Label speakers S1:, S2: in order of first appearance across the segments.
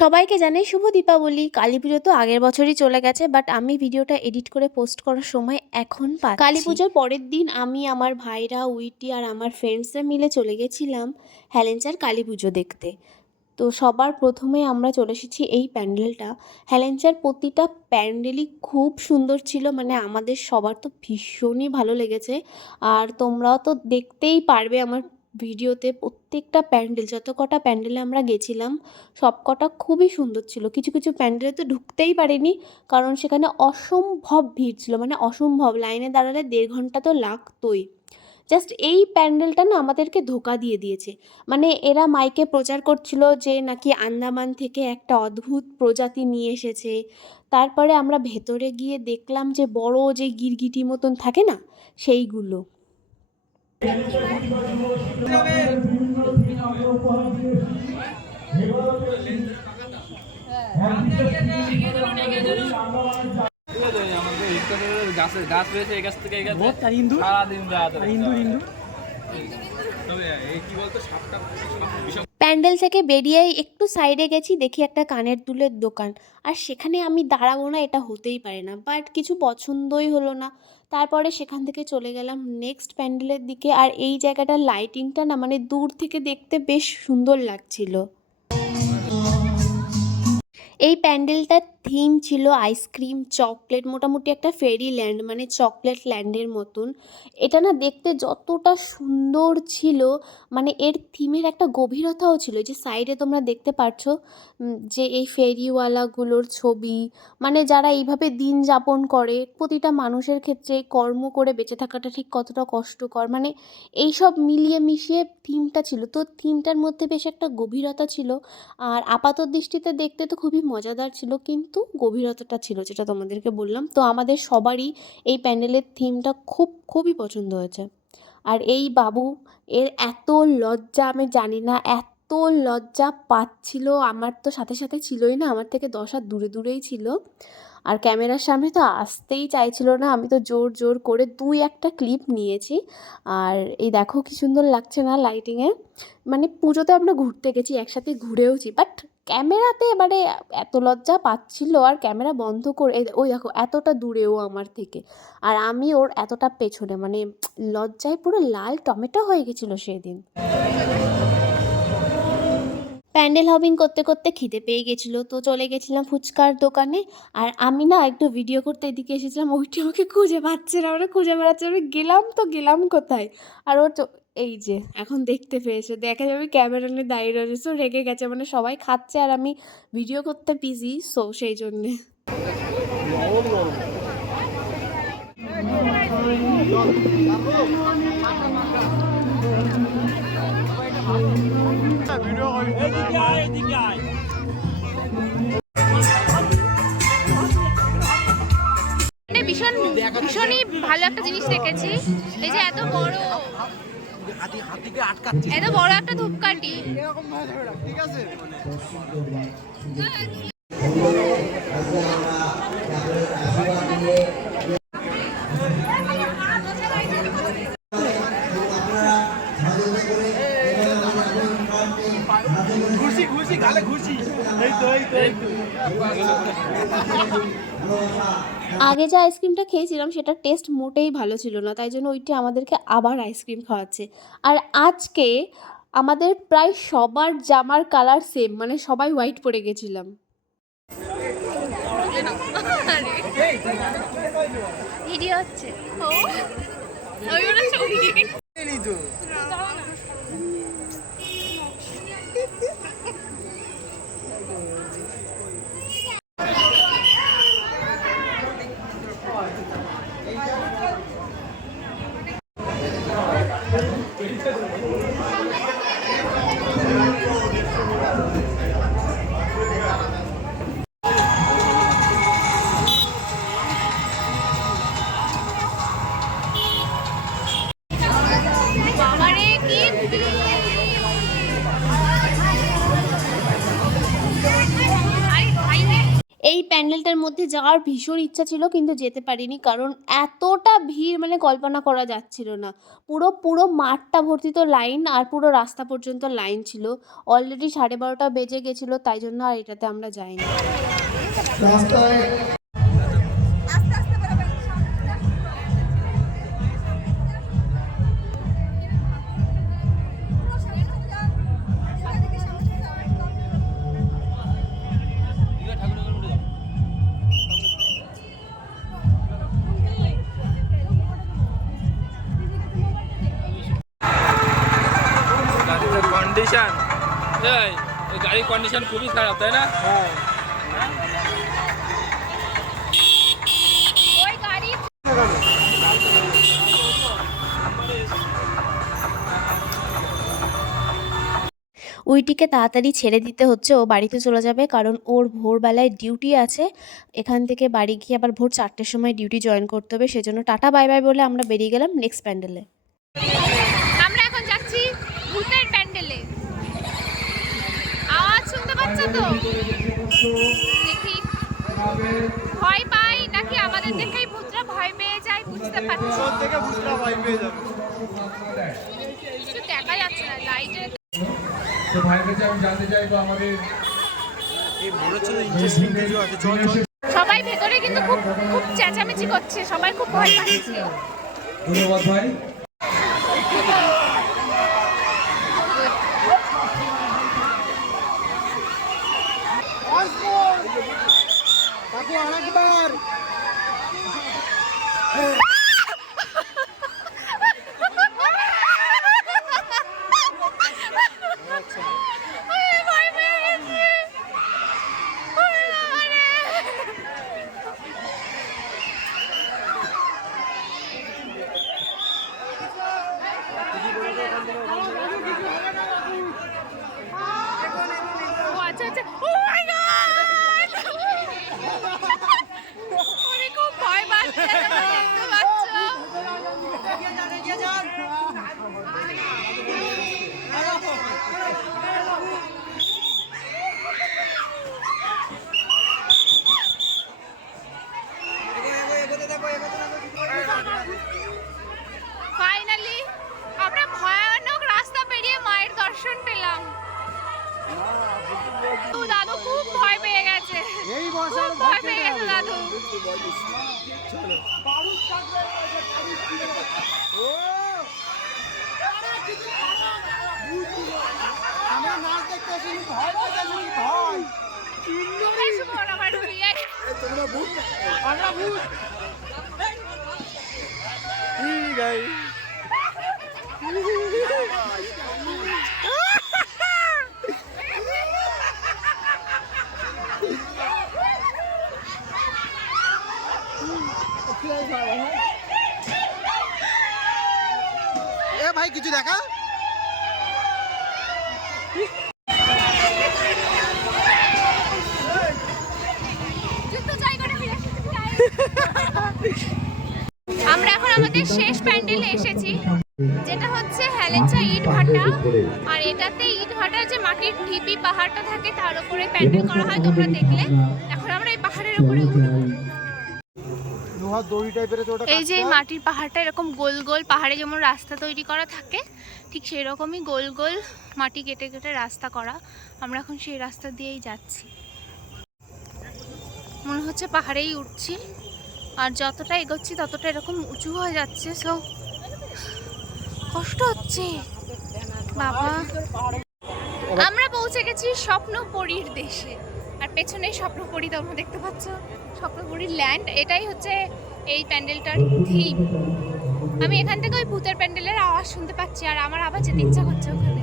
S1: সবাইকে জানাই শুভ দীপাবলি। কালী পুজো তো আগের বছরই চলে গেছে বাট আমি ভিডিওটা এডিট করে পোস্ট করার সময় এখন পাচ্ছি। কালী পুজোর পরের দিন আমি আমার ভাইরা, উইটি আর আমার ফ্রেন্ডসরা মিলে চলে গেছিলাম হ্যালেঞ্চার কালী পুজো দেখতে। তো সবার প্রথমে আমরা চলে এসেছি এই প্যান্ডেলটা। হ্যালেঞ্চার প্রতিটা প্যান্ডেলই খুব সুন্দর ছিল মানে আমাদের সবার তো ভীষণই ভালো লেগেছে। আর তোমরাও তো দেখতেই পারবে আমার ভিডিওতে প্রত্যেকটা প্যান্ডেল, যত কটা প্যান্ডেলে আমরা গেছিলাম সব কটা খুবই সুন্দর ছিল। কিছু কিছু প্যান্ডেলে তো ঢুকতেই পারিনি, কারণ সেখানে অসম্ভব ভিড় ছিল। মানে অসম্ভব, লাইনে দাঁড়ালে দেড় ঘণ্টা তো লাগতোই। জাস্ট এই প্যান্ডেলটা না আমাদেরকে ধোকা দিয়ে দিয়েছে। মানে এরা মাইকে প্রচার করছিল যে নাকি আন্দামান থেকে একটা অদ্ভুত প্রজাতি নিয়ে এসেছে। তারপরে আমরা ভেতরে গিয়ে দেখলাম যে বড় যে গিরগিটি মতন থাকে না, সেইগুলো।
S2: গাছে গাছ রয়েছে এই গাছ থেকে এই গাছ সারাদিন রাত
S3: হিন্দু ইন্দুর?
S2: তবে কি বলতো সাপটা
S1: প্যান্ডেল থেকে বেরিয়ে একটু সাইডে গেছি, দেখি একটা কানের দুলের দোকান। আর সেখানে আমি দাঁড়াবো না, এটা হতেই পারে না। বাট কিছু পছন্দই হলো না। তারপরে সেখান থেকে চলে গেলাম নেক্সট প্যান্ডেলের দিকে। আর এই জায়গাটার লাইটিংটা না মানে দূর থেকে দেখতে বেশ সুন্দর লাগছিল। এই প্যান্ডেলটার থিম ছিল আইসক্রিম চকলেট মোটামুটি একটা ফেরি ল্যান্ড মানে চকলেট ল্যান্ডের মতন। এটা না দেখতে যতটা সুন্দর ছিল মানে এর থিমের একটা গভীরতাও ছিল। যে সাইডে তোমরা দেখতে উম, যে এই ফেরিওয়ালাগুলোর ছবি মানে যারা এইভাবে দিন যাপন করে প্রতিটা মানুষের ক্ষেত্রে কর্ম করে বেঁচে থাকাটা ঠিক কতটা কষ্টকর মানে এই সব মিলিয়ে মিশিয়ে থিমটা ছিল। তো থিমটার মধ্যে বেশ একটা গভীরতা ছিল আর আপাত দৃষ্টিতে দেখতে তো খুবই মজাদার ছিল কিন্তু গভীরতাটা ছিল, যেটা তোমাদেরকে বললাম। তো আমাদের সবারই এই প্যান্ডেলের থিমটা খুব, খুবই পছন্দ হয়েছে। আর এই বাবু এর এত লজ্জা, আমি জানি না, এত লজ্জা পাচ্ছিল। আমার তো সাথে সাথে ছিলই না, আমার থেকে দশ হাত দূরে দূরেই ছিল। আর ক্যামেরার সামনে তো আসতেই চাইছিল না, আমি তো জোর জোর করে দুই একটা ক্লিপ নিয়েছি। আর এই দেখো কি সুন্দর লাগছে না লাইটিংয়ে মানে পুজোতে আমরা ঘুরতে গেছি, একসাথে ঘুরেওছি বাট ক্যামেরাতে মানে এত লজ্জা পাচ্ছিল আর ক্যামেরা বন্ধ করে ওই দেখো এতটা দূরেও আমার থেকে। আর আমি ওর এতটা পেছনে মানে লজ্জায় পুরো লাল টমেটো হয়ে গেছিল সেদিন। প্যান্ডেল হবিং করতে করতে খিদে পেয়ে গেছিল। তো চলে গেছিলাম ফুচকার দোকানে। আর আমি না একটু ভিডিও করতে এদিকে এসেছিলাম, ওইটি আমাকে খুঁজে পাচ্ছে না। ওরা খুঁজে বেড়াচ্ছে, আমি গেলাম তো গেলাম কোথায়? আর ওর এই যে, এখন দেখতে পেয়েছে। দেখা যাবে ক্যামেরা নিয়ে দাঁড়িয়ে রয়েছে। সো রেগে গেছে। মানে সবাই খাচ্ছে আর আমি ভিডিও করতে বিজি সো সেই জন্যে।
S4: মানে ভীষণ, ভীষণই ভালো একটা জিনিস দেখেছি। এই যে এত বড় এত বড় একটা ধূপকাঠি।
S3: ঘুষি ঘুষি গালে ঘুষি এই তো এই তো এই তো।
S1: আগে যে আইসক্রিমটা খেয়েছিলাম সেটা টেস্ট মোটেই ভালো ছিল না। তাই জন্য ওইটি আমাদেরকে আবার আইসক্রিম খাওয়াচ্ছে। আর আজকে আমাদের প্রায় সবার জামার কালার সেম মানে সবাই হোয়াইট পরে গেছিলাম।
S4: ভিডিও হচ্ছে।
S1: মধ্যে যাওয়ার ভীষণ ইচ্ছা ছিল, কিন্তু যেতে পারিনি। কারণ এতটা ভিড় মানে কল্পনা করা যাচ্ছিল না। পুরো পুরো মাঠটা ভর্তি তো লাইন আর পুরো রাস্তা পর্যন্ত লাইন ছিল। অলরেডি সাড়ে বারোটা বেজে গেছিল, তাই জন্য আর এটাতে আমরা যাইনি।
S2: গাড়ির গাড়ির কন্ডিশন খুবই খারাপ, তাই না?
S1: উইটিকে তাড়াতাড়ি ছেড়ে দিতে হচ্ছে, ও বাড়িতে চলে যাবে, কারণ ওর ভোরবেলায় ডিউটি আছে। এখান থেকে বাড়ি গিয়ে আবার ভোর চারটের সময় ডিউটি জয়েন করতে হবে, সেজন্য টাটা, বাই বাই বলে আমরা বেরিয়ে গেলাম নেক্সট প্যান্ডেলে
S4: আমরা এখন যাচ্ছি ভূতের প্যান্ডেলে আওয়াজ তো? দেখি। ভয় পাই নাকি আমাদের দেখেই ভূতরা? ভয় পেয়ে যায় বুঝতে পারছি না।
S3: থেকে বুঝতে ভয় পেয়ে যাবে।
S4: কিছু দেখা যাচ্ছে না লাইটের
S5: তো ভাইয়ের কাছে আমি জানতে চাইব আমাদের
S3: এই হচ্ছে ইন্টারেস্টিং কিছু আছে চল চল।
S4: সবাই ভেতরে কিন্তু খুব খুব চেঁচামেচি করছে সবাই খুব ভয় পাচ্ছে।
S5: ধন্যবাদ ভাই।
S4: Allahu Akbar. তো দাদু খুব ভয় পেয়ে গেছে।
S3: এই
S4: খুব ভয় পেয়ে গেছে দাদু।
S3: আমরা নাচ দেখতে এসেছি ভয় পেতে এসেছি ভয়
S4: এই সুমন আমরা
S3: ভূত ঠিক আছে এ ভাই কিছু দেখা
S4: যুদ্ধ জয় করে ফিরে আমরা এখন আমাদের শেষ প্যান্ডেলে এসেছি যেটা ইট ভাটা। আর এটাতে ইট ভাটার যে মাটির ঢিপি পাহাড়টা থাকে তার উপরে প্যান্ডেল করা হয় তোমরা দেখলে। এখন আমরা এই পাহাড়ের উপরে এই যে মাটির পাহাড়টা এরকম গোল গোল পাহাড়ে যেমন রাস্তা তৈরি করা থাকে ঠিক সেই রকমই গোল গোল মাটি কেটে কেটে রাস্তা করা। আমরা এখন সেই রাস্তা দিয়েই যাচ্ছি। মনে হচ্ছে পাহাড়েই উঠছি। আর যতটা এগোচ্ছি ততটা এরকম উঁচু হয়ে যাচ্ছে সো কষ্ট হচ্ছে। আমরা পৌঁছে গেছি স্বপ্নপুরীর দেশে। আর পেছনে স্বপ্নপুরী তোমরা দেখতে পাচ্ছ। স্বপ্নপুরীর ল্যান্ড এটাই হচ্ছে এই প্যান্ডেলটার থিম আমি এখান থেকে ওই ভূতের প্যান্ডেলের আওয়াজ শুনতে পাচ্ছি, আর আমার আবার যেতে ইচ্ছা করছে ওখানে।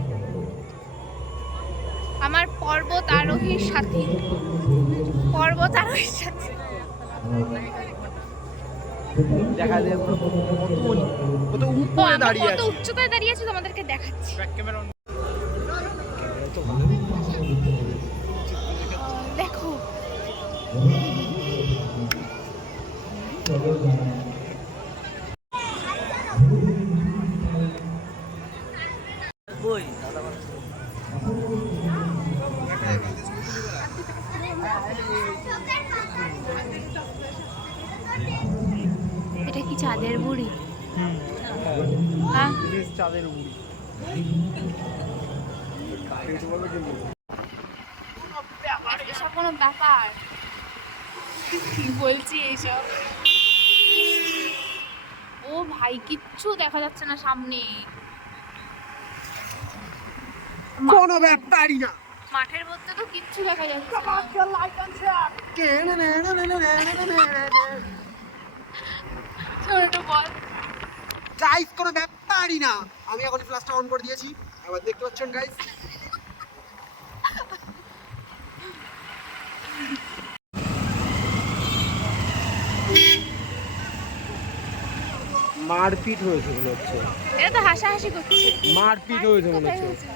S4: আমার পর্বত আরোহীর সাথী। পর্বত আরোহীর সাথে।
S3: দেখা যায় কত উপরে
S4: দাঁড়িয়ে
S3: দাঁড়িয়ে
S4: কত উচ্চতায় দাঁড়িয়ে আছে তোমাদেরকে দেখাচ্ছি। দেখো। এটা কি চাঁদের বুড়ি হ্যাঁ।
S3: চাঁদের মুড়ি
S4: এসব কোনো ব্যাপার? বলছি এইসব ও ভাই কিচ্ছু দেখা যাচ্ছে না সামনে।
S3: কোনো ব্যাপারই না।
S4: মাঠের মধ্যে তো কিচ্ছু দেখা যাচ্ছে না।
S3: গাইস কোনো ব্যাপারই না। আমি এখন ফ্ল্যাশটা অন করে দিয়েছি। আবার দেখতে পাচ্ছেন গাইস মারপিট হয়েছে মনে হচ্ছে।
S4: এটা তো হাসাহাসি করছে।
S3: মারপিট হয়েছে মনে হচ্ছে।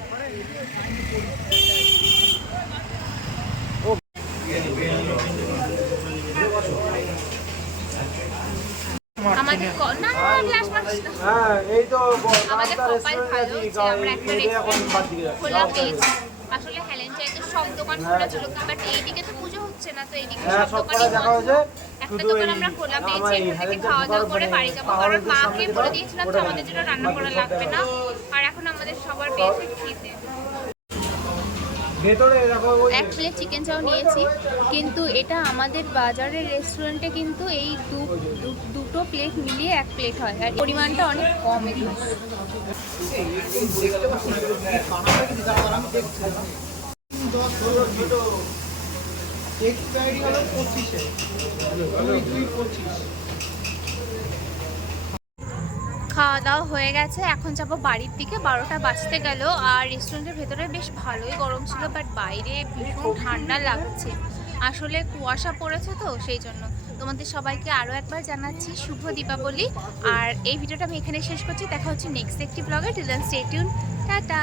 S4: আমাদের ক- না না গ্লাস মারছিস
S3: হ্যাঁ এই তো
S4: আমাদের কপাল ভালো যে আমরা একটা রেস্টুরেন্ট খোলা পেয়েছি। আসলে হেলেন চাইতে সব দোকান খোলা ছিল বাট এইদিকে তো পুজো হচ্ছে না তো এইদিকে
S3: হ্যাঁ,
S4: সব
S3: সব
S4: দোকানই বন্ধ। একটা দোকান আমরা খোলা পেয়েছি এখান থেকে খাওয়া দাওয়া করে
S3: মানে
S4: বাড়ি যাব। কারণ মাকে বলে দিয়েছিলাম যে আমাদের জন্য রান্না করা লাগবে না আর এখন আমাদের সবার পেয়েছে এক প্লেট চিকেন চাও নিয়েছি কিন্তু এটা আমাদের বাজারের রেস্টুরেন্টে কিন্তু এই দুটো প্লেট মিলিয়ে এক প্লেট হয় আর পরিমাণটা অনেক কম এখানে খাওয়া দাওয়া হয়ে গেছে। এখন যাব বাড়ির দিকে। বারোটা বাজতে গেল আর রেস্টুরেন্টের ভেতরে বেশ ভালোই গরম ছিল বাট বাইরে ভীষণ ঠান্ডা লাগছে। আসলে কুয়াশা পড়েছে তো, সেই জন্য। তোমাদের সবাইকে আরও একবার জানাচ্ছি শুভ দীপাবলি। আর এই ভিডিওটা আমি এখানে শেষ করছি। দেখা হচ্ছে নেক্সট একটি ব্লগে টিল স্টে টিউন টাটা!